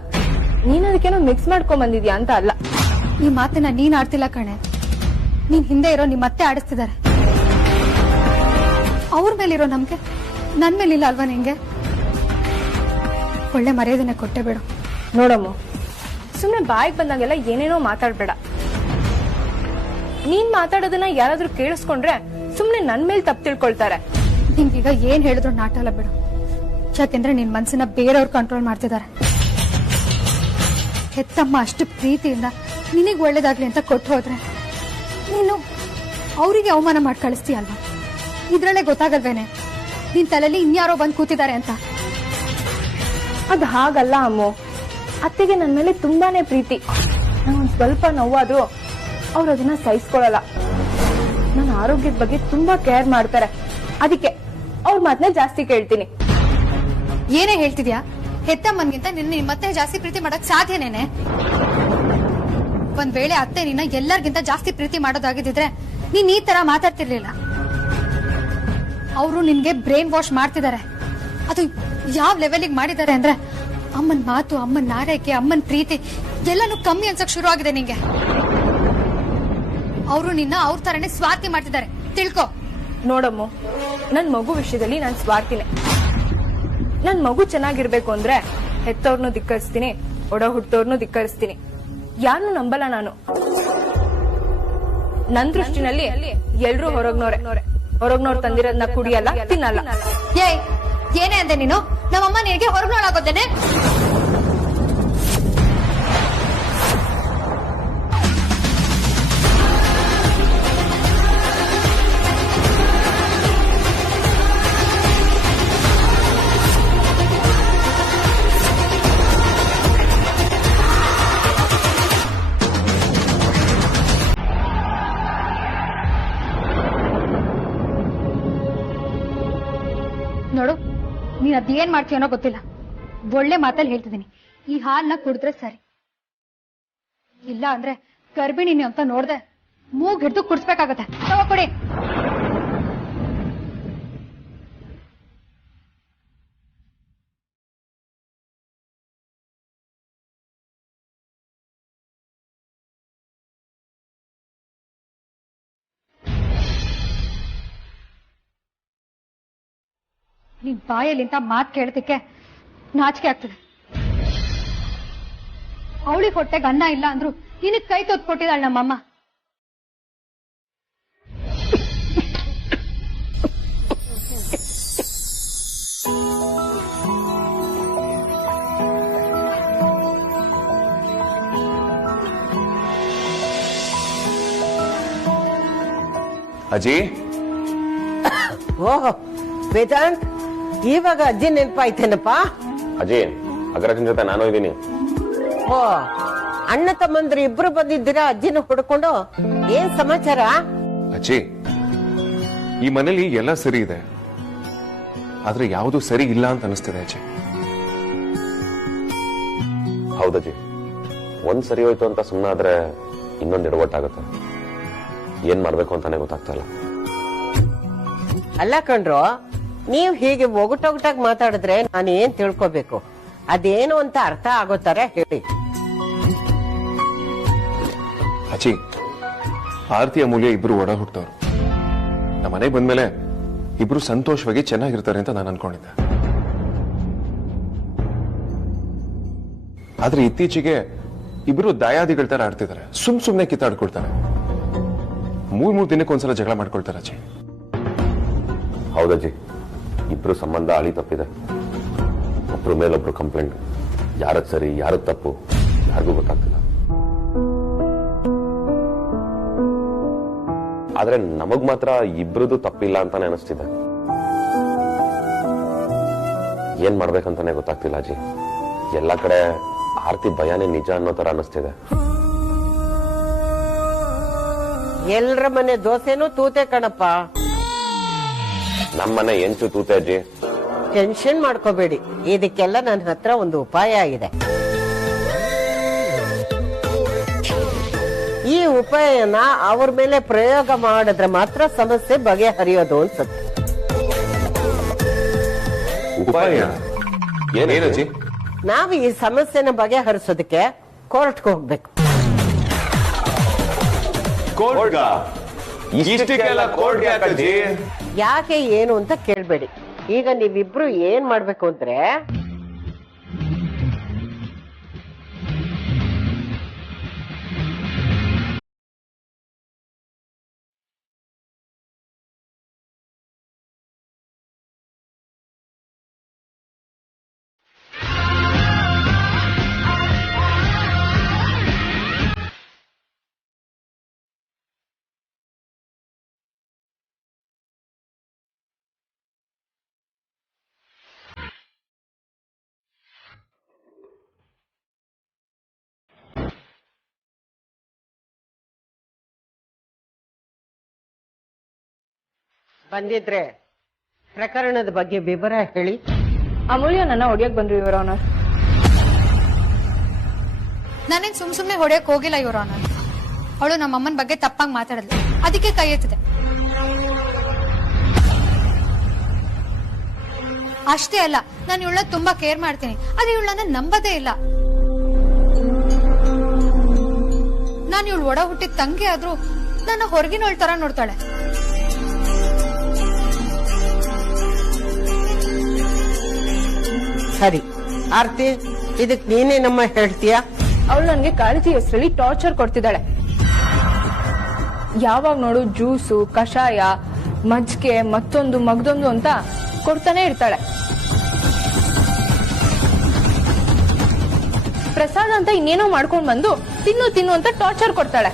ನೀನ್ ಅದಕ್ಕೇನೋ ಮಿಕ್ಸ್ ಮಾಡ್ಕೊಂಡ್ ಬಂದಿದ್ಯಾ ಅಂತ ಅಲ್ಲ. ಈ ಮಾತನ್ನ ನೀನ್ ಆಡ್ತಿಲ್ಲ ಕಣೆ, ನೀನ್ ಹಿಂದೆ ಇರೋ ನಿಮ್ ಮತ್ತೆ ಆಡಿಸ್ತಿದ್ದಾರೆ. ಅವ್ರ ಮೇಲಿರೋ ನಂಬಿಕೆ ನನ್ ಮೇಲಿಲ್ಲ ಅಲ್ವಾ ನಿಂಗೆ? ಒಳ್ಳೆ ಮರ್ಯಾದನೆ ಕೊಟ್ಟೆ ಬಿಡು. ನೋಡಮ್ಮ, ಸುಮ್ನೆ ಬಾಯಿಗೆ ಬಂದಾಗೆಲ್ಲ ಏನೇನೋ ಮಾತಾಡ್ಬೇಡ. ನೀನ್ ಮಾತಾಡೋದನ್ನ ಯಾರಾದ್ರೂ ಕೇಳಿಸ್ಕೊಂಡ್ರೆ ಸುಮ್ನೆ ನನ್ ಮೇಲೆ ತಪ್ಪು ತಿಳ್ಕೊಳ್ತಾರೆ. ನಿಂಗೀಗ ಏನ್ ಹೇಳಿದ್ರು ನಾಟಲ್ಲ ಬಿಡು, ಯಾಕೆಂದ್ರೆ ನಿನ್ ಮನ್ಸನ್ನ ಬೇರೆಯವ್ರು ಕಂಟ್ರೋಲ್ ಮಾಡ್ತಿದ್ದಾರೆ. ಹೆತ್ತಮ್ಮ ಅಷ್ಟು ಪ್ರೀತಿಯಿಂದ ನಿನಗ್ ಒಳ್ಳೇದಾಗ್ಲಿ ಅಂತ ಕೊಟ್ಟು ಹೋದ್ರೆ ನೀನು ಅವರಿಗೆ ಅವಮಾನ ಮಾಡಿ ಕಳಿಸ್ತೀಯಲ್ವಾ? ಇದ್ರಲ್ಲೇ ಗೊತ್ತಾಗಲ್ವೇನೆ ನಿನ್ ತಲೆಯಲ್ಲಿ ಇನ್ಯಾರೋ ಬಂದು ಕೂತಿದ್ದಾರೆ ಅಂತ? ಅದ್ ಹಾಗಲ್ಲ ಅಮ್ಮು, ಅತ್ತೆಗೆ ನನ್ ಮೇಲೆ ತುಂಬಾನೇ ಪ್ರೀತಿ. ನಂಗೊಂದ್ ಸ್ವಲ್ಪ ನೋವಾದ್ರೂ ಅವ್ರು ಅದನ್ನ ಸಹಿಸ್ಕೊಳಲ್ಲ. ನನ್ನ ಆರೋಗ್ಯದ ಬಗ್ಗೆ ತುಂಬಾ ಕೇರ್ ಮಾಡ್ತಾರೆ. ಅದಕ್ಕೆ ಅವ್ರ ಮಾತನ್ನ ಜಾಸ್ತಿ ಕೇಳ್ತೀನಿ. ಏನೇ ಹೇಳ್ತಿದ್ಯಾ? ಹೆತ್ತಮ್ಮನ್ಗಿಂತ ನಿನ್ನ ಮತ್ತೆ ಜಾಸ್ತಿ ಪ್ರೀತಿ ಮಾಡಕ್ ಸಾಧ್ಯನೇನೆ? ಒಂದ್ ವೇಳೆ ಅತ್ತೆ ನಿನ್ನ ಎಲ್ಲರಿಗಿಂತ ಜಾಸ್ತಿ ಪ್ರೀತಿ ಮಾಡೋದಾಗಿದ್ರೆ ನೀನ್ ಈ ತರ ಮಾತಾಡ್ತಿರ್ಲಿಲ್ಲ. ಅವರು ನಿನ್ಗೆ ಬ್ರೈನ್ ವಾಶ್ ಮಾಡ್ತಿದ್ದಾರೆ. ಅದು ಯಾವ ಲೆವೆಲ್ಗೆ ಮಾಡಿದ್ದಾರೆ ಅಂದ್ರೆ ಅಮ್ಮನ್ ಮಾತು, ಅಮ್ಮನ್ ನಾರೈಕೆ, ಅಮ್ಮನ್ ಪ್ರೀತಿ ಎಲ್ಲಾನು ಕಮ್ಮಿ ಅನ್ಸಕ್ ಶುರು ಆಗಿದೆ ನಿಂಗೆ. ಅವರು ನಿನ್ನ ಅವ್ರ ತರನೇ ಸ್ವಾರ್ಥಿ ಮಾಡ್ತಿದ್ದಾರೆ, ತಿಳ್ಕೊ. ನೋಡಮ್ಮ, ನನ್ ಮಗು ವಿಷಯದಲ್ಲಿ ನಾನ್ ಸ್ವಾರ್ಥಿನೇ. ನನ್ ಮಗು ಚೆನ್ನಾಗಿರ್ಬೇಕು ಅಂದ್ರೆ ಹೆತ್ತವ್ರನ್ನು ಧಿಕ್ಕರಿಸ್ತೀನಿ, ಒಡ ಹುಟ್ಟೋರ್ನು ಧಿಕ್ಕರಿಸ್ತೀನಿ. ಯಾರನ್ನು ನಂಬಲ್ಲ ನಾನು. ನನ್ ದೃಷ್ಟಿನಲ್ಲಿ ಎಲ್ರು ಹೊರಗ್ನೋರ್ ತಂದಿರೋದನ್ನ ಕುಡಿಯಲ್ಲ, ತಿನ್ನಲ್ಲ. ಏನೇ ಅಂದೆ ನೀನು? ನಮ್ಮಮ್ಮ ನಿನಗೆ ಹೊರಗ್ನೋಳಾಗೋದೇನೆ? ನೋಡು, ನೀನ್ ಅದೇನ್ ಮಾಡ್ತೀಯನೋ ಗೊತ್ತಿಲ್ಲ. ಒಳ್ಳೆ ಮಾತಲ್ಲಿ ಹೇಳ್ತಿದ್ದೀನಿ, ಈ ಹಾಲ್ನ ಕುಡಿದ್ರೆ ಸರಿ. ಇಲ್ಲ ಅಂದ್ರೆ ಗರ್ಭಿಣಿನಿ ಅಂತ ನೋಡ್ದೆ ಮೂಗ್ ಹಿಡ್ದು ಕುಡಿಸ್ಬೇಕಾಗತ್ತೆ. ತಗೋ ಕೊಡಿ. ನಿನ್ ಬಾಯಲ್ಲಿಂತ ಮಾತ್ ಕೇಳೋದಕ್ಕೆ ನಾಚಿಕೆ ಆಗ್ತದೆ. ಅವಳಿಗೆ ಹೊಟ್ಟೆಗೆ ಅನ್ನ ಇಲ್ಲ ಅಂದ್ರು ನಿನಗ್ ಕೈ ತೊತ್ ಕೊಟ್ಟಿದ್ದಾಳ ನಮ್ಮಮ್ಮ. ಅಜ್ಜಿ. ಓಹೋ ವೇದಾಂತ್, ಇವಾಗ ಅಜ್ಜಿ ನೆನಪಾಯ್ತೇನಪ್ಪ? ಅಜ್ಜಿ, ಅಗ್ರಜನ್ ಜೊತೆ ನಾನು ಇದ್ದೀನಿ. ಓ, ಅಣ್ಣ ತಮ್ಮಂದ್ರು ಇಬ್ರು ಬಂದಿದ್ದೀರಾ ಅಜ್ಜಿನ ಹುಡ್ಕೊಂಡು? ಏನ್ ಸಮಾಚಾರ? ಅಜ್ಜಿ, ಈ ಮನೇಲಿ ಎಲ್ಲ ಸರಿ ಇದೆ, ಆದ್ರೆ ಯಾವುದು ಸರಿ ಇಲ್ಲ ಅಂತ ಅನಿಸ್ತಿದೆ ಅಜ್ಜಿ. ಹೌದಜ್ಜಿ, ಒಂದ್ ಸರಿ ಹೋಯ್ತು ಅಂತ ಸುಮ್ಮನಾದ್ರೆ ಇನ್ನೊಂದ್ ಎಡವಟ್ಟಾಗುತ್ತೆ. ಏನ್ ಮಾಡ್ಬೇಕು ಅಂತಾನೆ ಗೊತ್ತಾಗ್ತಾ ಇಲ್ಲ. ಅಲ್ಲ ಕಣ್ರು, ನೀವ್ ಹೀಗೆ ಒಗಟೊಗಟಾಗಿ ಮಾತಾಡಿದ್ರೆ ನಾನು ಏನ್ ತಿಳ್ಕೊಬೇಕು? ಅದೇನು ಅಂತ ಅರ್ಥ ಆಗೋ ತರ ಹೇಳಿ. ಅಜ್ಜಿ, ಆರತಿ ಅಮೂಲ್ಯ ಇಬ್ರು ಒಡ ಹುಟ್ಟವ್ರು. ನಮ್ಮ ಮನೆಗೆ ಬಂದ್ಮೇಲೆ ಇಬ್ರು ಸಂತೋಷವಾಗಿ ಚೆನ್ನಾಗಿರ್ತಾರೆ ಅಂತ ನಾನು ಅನ್ಕೊಂಡಿದ್ದೆ. ಆದ್ರೆ ಇತ್ತೀಚೆಗೆ ಇಬ್ರು ದಾಯಾದಿಗಳ ತರ ಆಡ್ತಿದ್ದಾರೆ. ಸುಮ್ನೆ ಕಿತ್ತಾಡ್ಕೊಳ್ತಾರೆ. 3 ದಿನಕ್ಕೊಂದ್ಸಲ ಜಗಳ ಮಾಡ್ಕೊಳ್ತಾರೆ ಅಜ್ಜಿ. ಹೌದಜ್ಜಿ, ಇಬ್ರು ಸಂಬಂಧ ಅಳಿ ತಪ್ಪಿದೆ. ಒಬ್ರು ಮೇಲೊಬ್ರು ಕಂಪ್ಲೇಂಟ್. ಯಾರದ್ ಸರಿ ಯಾರದ್ ತಪ್ಪು ಯಾರಿಗೂ ಗೊತ್ತಾಗ್ತಿಲ್ಲ. ಆದ್ರೆ ನಮಗ್ ಮಾತ್ರ ಇಬ್ರದ್ದು ತಪ್ಪಿಲ್ಲ ಅಂತಾನೆ ಅನಿಸ್ತಿದೆ. ಏನ್ ಮಾಡ್ಬೇಕಂತಾನೆ ಗೊತ್ತಾಗ್ತಿಲ್ಲ ಅಜ್ಜಿ. ಎಲ್ಲಾ ಕಡೆ ಆರ್ತಿ ಭಯನೇ ನಿಜ ಅನ್ನೋ ತರ ಅನಿಸ್ತಿದೆ. ಎಲ್ರ ಮನೆ ದೋಸೆನೂ ತೂತೆ ಕಣಪ್ಪ. ನಮ್ಮನೆ ಎಂಚು ತೂತೆ ಅಜ್ಜಿ. ಟೆನ್ಷನ್ ಮಾಡ್ಕೋಬೇಡಿ, ಇದಕ್ಕೆಲ್ಲ ನನ್ನ ಹತ್ರ ಒಂದು ಉಪಾಯ ಇದೆ. ಈ ಉಪಾಯನ ಅವ್ರ ಮೇಲೆ ಪ್ರಯೋಗ ಮಾಡಿದ್ರೆ ಮಾತ್ರ ಸಮಸ್ಯೆ ಬಗೆಹರಿಯೋದು ಅನ್ಸುತ್ತೆ. ಉಪಾಯ ಏನಜ್ಜಿ? ನಾವು ಈ ಸಮಸ್ಯೆನ ಬಗೆಹರಿಸೋದಕ್ಕೆ ಕೋರ್ಟ್ಗೆ ಹೋಗ್ಬೇಕು. ಯಾಕೆ ಏನು ಅಂತ ಕೇಳ್ಬೇಡಿ. ಈಗ ನೀವಿಬ್ರು ಏನ್ ಮಾಡ್ಬೇಕು ಅಂದ್ರೆ, ಬಂದಿದ್ರೆ ಪ್ರಕರಣದ ಬಗ್ಗೆ ವಿವರ ಹೇಳಿ. ಅಮೂಲ್ಯ ನನ್ನ ಹೊಡಿಯಕ್ ಬಂದ್ರು ಯುವರ್ ಆನರ್. ನಾನೇನ್ ಸುಮ್ನೆ ಹೊಡೆಯಕ್ ಹೋಗಿಲ್ಲ ಯುವರ್ ಆನರ್. ಅವಳು ನಮ್ಮ ಅಮ್ಮನ ಬಗ್ಗೆ ತಪ್ಪಾಗಿ ಮಾತಾಡಿದ್ಲು, ಅದಕ್ಕೆ ಕೈ ಎತ್ತಿದೆ ಅಷ್ಟೇ. ಅಲ್ಲ, ನಾನು ಇವಳನ್ನ ತುಂಬಾ ಕೇರ್ ಮಾಡ್ತೀನಿ, ಆದ್ರೆ ಇವಳನ್ನ ನಂಬದೇ ಇಲ್ಲ. ನಾನು ಇವಳು ಒಡ ಹುಟ್ಟಿದ ತಂಗಿ ಆದ್ರೂ ನನ್ನ ಹೊರಗಿನವಳ ತರ ನೋಡ್ತಾಳೆ. ಸರಿ ಆರ್ತಿ, ಇದಕ್ ನೀನೇ ನಮ್ಮ ಹೇಳ್ತೀಯಾ? ಅವಳು ನನ್ಗೆ ಕಾಳಜಿ ಹೆಸರಲ್ಲಿ ಟಾರ್ಚರ್ ಕೊಡ್ತಿದ್ದಾಳೆ. ಯಾವಾಗ ನೋಡು ಜ್ಯೂಸು, ಕಷಾಯ, ಮಜ್ಜಿಗೆ, ಮತ್ತೊಂದು ಮಗ್ದೊಂದು ಅಂತ ಕೊಡ್ತಾನೆ ಇರ್ತಾಳೆ. ಪ್ರಸಾದ ಅಂತ ಇನ್ನೇನೋ ಮಾಡ್ಕೊಂಡ್ ಬಂದು ತಿನ್ನು ಅಂತ ಟಾರ್ಚರ್ ಕೊಡ್ತಾಳೆ.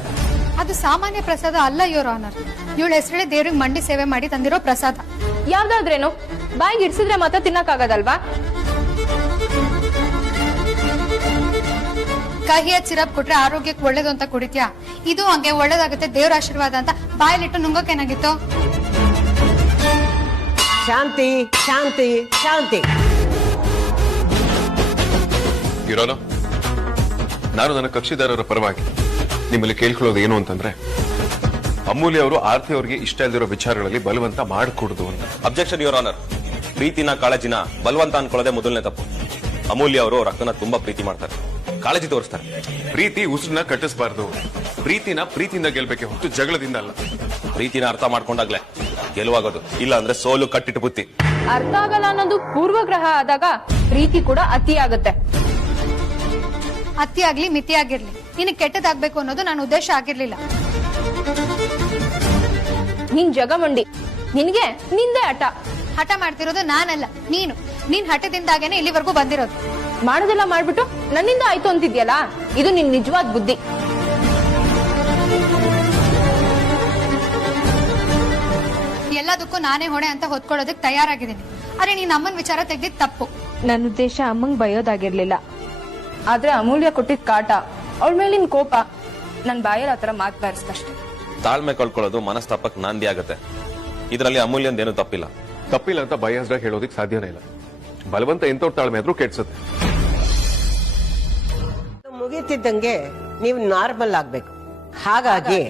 ಅದು ಸಾಮಾನ್ಯ ಪ್ರಸಾದ ಅಲ್ಲ ಯುವರ್ ಆನರ್. ಇವಳ ಹೆಸರೇ ದೇವ್ರಿಗೆ ಮಂಡಿ ಸೇವೆ ಮಾಡಿ ತಂದಿರೋ ಪ್ರಸಾದ. ಯಾವ್ದಾದ್ರೇನು ಬಾಯಿಗೆ ಇಡ್ಸಿದ್ರೆ ಮಾತ್ರ ತಿನ್ನಕ್ಕಾಗದಲ್ವಾ? ಕಹಿಯಾದ ಸಿರಪ್ ಕೊಟ್ರೆ ಆರೋಗ್ಯಕ್ಕೆ ಒಳ್ಳೇದು ಅಂತ ಕುಡಿತ್ಯಾ? ಇದು ಹಂಗೆ ಒಳ್ಳೇದಾಗುತ್ತೆ, ದೇವ್ರ ಆಶೀರ್ವಾದ ಅಂತ ಬಾಯಲ್ಲಿಟ್ಟು ನುಂಗೋಕೇನಾಗಿತ್ತು? ಶಾಂತಿ ಶಾಂತಿ ಶಾಂತಿ. ಇರೋನು, ನಾನು ನನ್ನ ಕಕ್ಷಿದಾರರ ಪರವಾಗಿ ನಿಮ್ಮಲ್ಲಿ ಕೇಳ್ಕೊಳ್ಳೋದು ಏನು ಅಂತಂದ್ರೆ, ಅಮೂಲ್ಯ ಅವರು ಆರ್ತಿ ಅವರಿಗೆ ಇಷ್ಟ ಇಲ್ದಿರೋ ವಿಚಾರಗಳಲ್ಲಿ ಬಲವಂತ ಮಾಡಕೂಡದು ಅಂತ. Objection your honour. ಪ್ರೀತಿನ ಕಾಳಜಿನ ಬಲವಂತ ಅನ್ಕೊಳ್ಳೋದೇ ಮೊದಲನೇ ತಪ್ಪು. ಅಮೂಲ್ಯ ಅವರು ರಕ್ತನ ತುಂಬಾ ಪ್ರೀತಿ ಮಾಡ್ತಾರೆ, ಕಾಳಜಿ ತೋರಿಸ್ತಾರೆ. ಪ್ರೀತಿ ಉಸಿರನ್ನ ಕಟ್ಟಿಸಬಾರ್ದು. ಪ್ರೀತಿಯಿಂದ ಗೆಲ್ಬೇಕೆ ಹೊತ್ತು ಜಗಳದಿಂದ ಅಲ್ಲ. ಪ್ರೀತಿನ ಅರ್ಥ ಮಾಡ್ಕೊಂಡಾಗ್ಲೇ ಗೆಲುವಾಗೋದು, ಇಲ್ಲ ಅಂದ್ರೆ ಸೋಲು ಕಟ್ಟಿಟ್ಟು ಬುತ್ತಿ. ಅರ್ಥ ಆಗಲ್ಲ ಅನ್ನೋದು ಪೂರ್ವಗ್ರಹ ಆದಾಗ ಪ್ರೀತಿ ಕೂಡ ಅತಿ ಆಗುತ್ತೆ. ಅತಿ ಆಗ್ಲಿ ಮಿತಿ ಆಗಿರ್ಲಿ, ನಿನಗೆ ಕೆಟ್ಟದಾಗ್ಬೇಕು ಅನ್ನೋದು ನನ್ನ ಉದ್ದೇಶ ಆಗಿರ್ಲಿಲ್ಲ. ನೀನ್ ಜಗಮಂಡಿ, ನಿನ್ಗೆ ನಿಂದೆ ಹಠ ಮಾಡ್ತಿರೋದು ನಾನಲ್ಲ, ನೀನು. ನೀನ್ ಹಠದಿಂದಾಗೇನೆ ಇಲ್ಲಿವರೆಗೂ ಬಂದಿರೋದು. ಮಾಡೋದೆಲ್ಲ ಮಾಡ್ಬಿಟ್ಟು ನನ್ನಿಂದ ಆಯ್ತು ಅಂತಿದ್ಯಲ್ಲ, ಇದು ನಿನ್ ನಿಜವಾದ ಬುದ್ಧಿ. ಎಲ್ಲದಕ್ಕೂ ನಾನೇ ಹೊಣೆ ಅಂತ ಹೊತ್ಕೊಳ್ಳೋದಕ್ಕೆ ತಯಾರಾಗಿದ್ದೀನಿ. ಆದ್ರೆ ನೀನ್ ಅಮ್ಮನ ವಿಚಾರ ತೆಗ್ದಿದ್ ತಪ್ಪು. ನನ್ನ ಉದ್ದೇಶ ಅಮ್ಮಂಗ್ ಬಯೋದಾಗಿರ್ಲಿಲ್ಲ, ಆದ್ರೆ ಅಮೂಲ್ಯ ಕೊಟ್ಟಿದ್ ಕಾಟ, ಅವಳ ಮೇಲಿನ ಕೋಪ ನನ್ ಬಾಯಲ್ಲಿ ಆತರ ಮಾತು ಬಾರಿಸ್ಕಷ್ಟೆ. ತಾಳ್ಮೆ ಕಳ್ಕೊಳ್ಳೋದು ಮನಸ್ತಾಪಕ್ ನಾಂದಿ ಆಗುತ್ತೆ. ಇದರಲ್ಲಿ ಅಮೂಲ್ಯಂದೇನು ತಪ್ಪಿಲ್ಲ ಅಂತ ಬಯಾಸ್ಡ್ ಆಗಿ ಹೇಳೋದಕ್ಕೆ ಸಾಧ್ಯನೇ ಇಲ್ಲ. ಬಲವಂತ ಎಂತವ್ರ ತಾಳ್ಮೆ ಆದ್ರೂ ಕೆಡ್ಸುತ್ತೆ. ಮುಗಿತಿದ್ದಂಗೆ ನೀವು ನಾರ್ಮಲ್ ಆಗ್ಬೇಕು. ಹಾಗಾಗಿ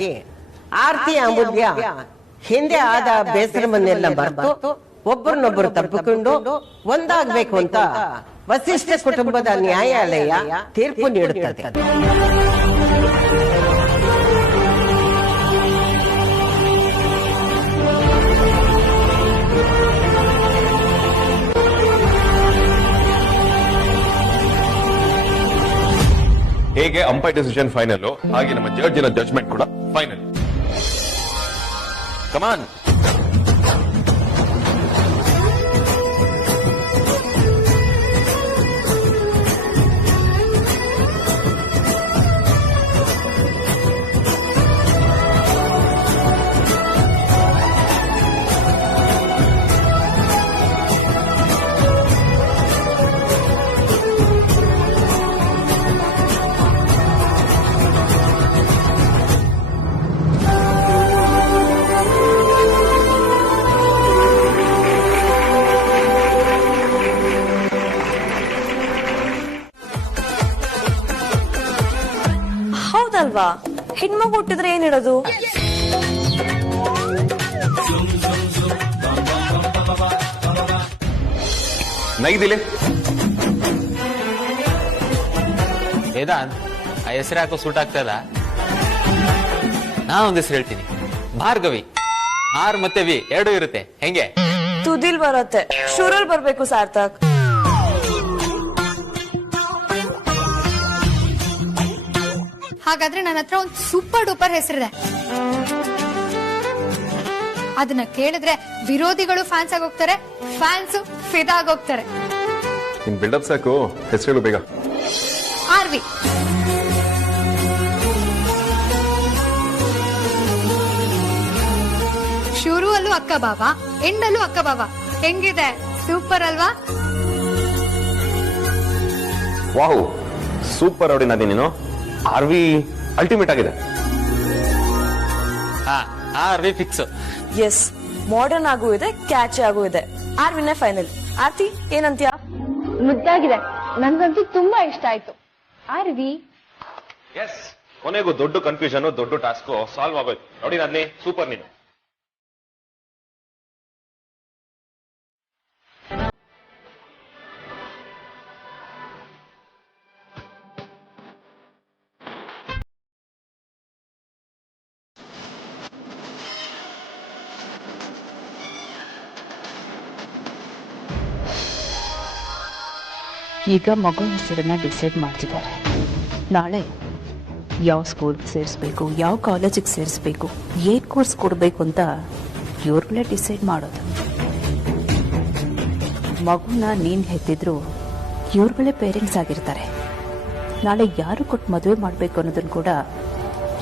ಆರ್ತಿ ಅಮೂಲ್ಯ ಹಿಂದೆ ಆದ ಬೇಸರವನ್ನೆಲ್ಲ ಮರೆತು ಒಬ್ಬರನ್ನೊಬ್ಬರು ತಪ್ಪಿಕೊಂಡು ಒಂದಾಗ್ಬೇಕು ಅಂತ ವಸಿಷ್ಠ ಕುಟುಂಬದ ನ್ಯಾಯಾಲಯ ತೀರ್ಪು ನೀಡುತ್ತದೆ. ಹೇಗೆ ಅಂಪೈರ್ ಡಿಸಿಷನ್ ಫೈನಲ್, ಹಾಗೆ ನಮ್ಮ ಜಡ್ಜಿನ ಜಡ್ಜ್ಮೆಂಟ್ ಕೂಡ ಫೈನಲ್. ಕಮಾನ್. ಹೌದಲ್ವಾ? ಹೆಣ್ಮಗು ಹುಟ್ಟಿದ್ರೆ ಏನಿಡೋದು? ನೈದಿಲೆ ವೇದಾಂತ್, ಆ ಹೆಸರು ಯಾಕೋ ಸೂಟ್ ಆಗ್ತದ? ನಾ ಒಂದ್ ಹೆಸರು ಹೇಳ್ತೀನಿ, ಭಾರ್ಗವಿ. ಆರ್ ಮತ್ತೆ ವಿ ಎರಡು ಇರುತ್ತೆ, ಹೆಂಗೆ? ತುದಿಲ್ ಬರುತ್ತೆ, ಶೂರಲ್ಲಿ ಬರ್ಬೇಕು ಸಾರ್ಥಕ್. ಹಾಗಾದ್ರೆ ನನ್ನ ಹತ್ರ ಒಂದು ಸೂಪರ್ ಡೂಪರ್ ಹೆಸರಿದೆ. ಅದನ್ನ ಕೇಳಿದ್ರೆ ವಿರೋಧಿಗಳು ಫ್ಯಾನ್ಸ್ ಆಗೋಗ್ತಾರೆ, ಫ್ಯಾನ್ಸ್ ಫಿದಾ ಆಗೋಗ್ತಾರೆ. ನಿನ್ ಬಿಲ್ಡಪ್ ಸಾಕು, ಹೆಸರು ಬೇಗ. ಆರ್ವಿ. ಶುರು ಅಲ್ಲೂ ಅಕ್ಕ ಬಾವ, ಎಂಡಲ್ಲೂ ಅಕ್ಕ ಬಾವ. ಹೆಂಗಿದೆ? ಸೂಪರ್ ಅಲ್ವಾ? ವಾಹ್, ಸೂಪರ್ ಆಡಿನದಿ ನೀನು. ಆರ್ವಿ ಅಲ್ಟಿಮೇಟ್ ಆಗಿದೆ. ಆರ್ವಿ ಫಿಕ್ಸ್. ಎಸ್, ಮಾಡರ್ನ್ ಆಗೂ ಇದೆ, ಕ್ಯಾಚ್ ಆಗೂ ಇದೆ. ಆರ್ವಿನೇ ಫೈನಲ್. ಆರ್ತಿ ಏನಂತೀಯ? ಮುದ್ದಾಗಿದೆ. ನನ್ಗಂತೂ ತುಂಬಾ ಇಷ್ಟ ಆಯ್ತು. ಆರ್ವಿ ಎಸ್, ಕೊನೆಗೂ ದೊಡ್ಡ ಕನ್ಫ್ಯೂಷನ್, ದೊಡ್ಡ ಟಾಸ್ಕ್ ಸಾಲ್ವ್ ಆಗೋಯ್ತು ನೋಡಿ. ನನ್ನಿ ಸೂಪರ್ ನೀನು. ಈಗ ಮಗು ಹೆಸರನ್ನ ಡಿಸೈಡ್ ಮಾಡ್ತಿದ್ದಾರೆ. ನಾಳೆ ಯಾವ ಸ್ಕೂಲ್ಗೆ ಸೇರಿಸ್ಬೇಕು, ಯಾವ ಕಾಲೇಜಿಗೆ ಸೇರಿಸ್ಬೇಕು, ಏನ್ ಕೋರ್ಸ್ ಕೊಡಬೇಕು ಅಂತ ಇವ್ರುಗಳೇ ಡಿಸೈಡ್ ಮಾಡೋದು. ಮಗುನ ನೀನ್ ಹೆತ್ತಿದ್ರು ಇವ್ರುಗಳೇ ಪೇರೆಂಟ್ಸ್ ಆಗಿರ್ತಾರೆ. ನಾಳೆ ಯಾರು ಕೊಟ್ಟು ಮದುವೆ ಮಾಡಬೇಕು ಅನ್ನೋದನ್ನು ಕೂಡ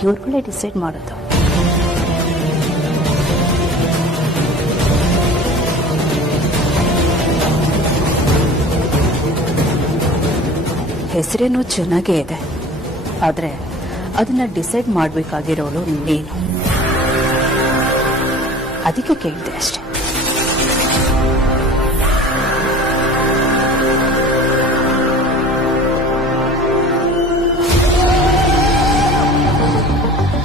ಇವ್ರುಗಳೇ ಡಿಸೈಡ್ ಮಾಡೋದು. ಹೆಸರೇನೋ ಚೆನ್ನಾಗೇ ಇದೆ, ಆದ್ರೆ ಅದನ್ನ ಡಿಸೈಡ್ ಮಾಡಬೇಕಾಗಿರೋಳು ನೀನು. ಅದಕ್ಕೆ ಕೇಳಿದೆ ಅಷ್ಟೇ.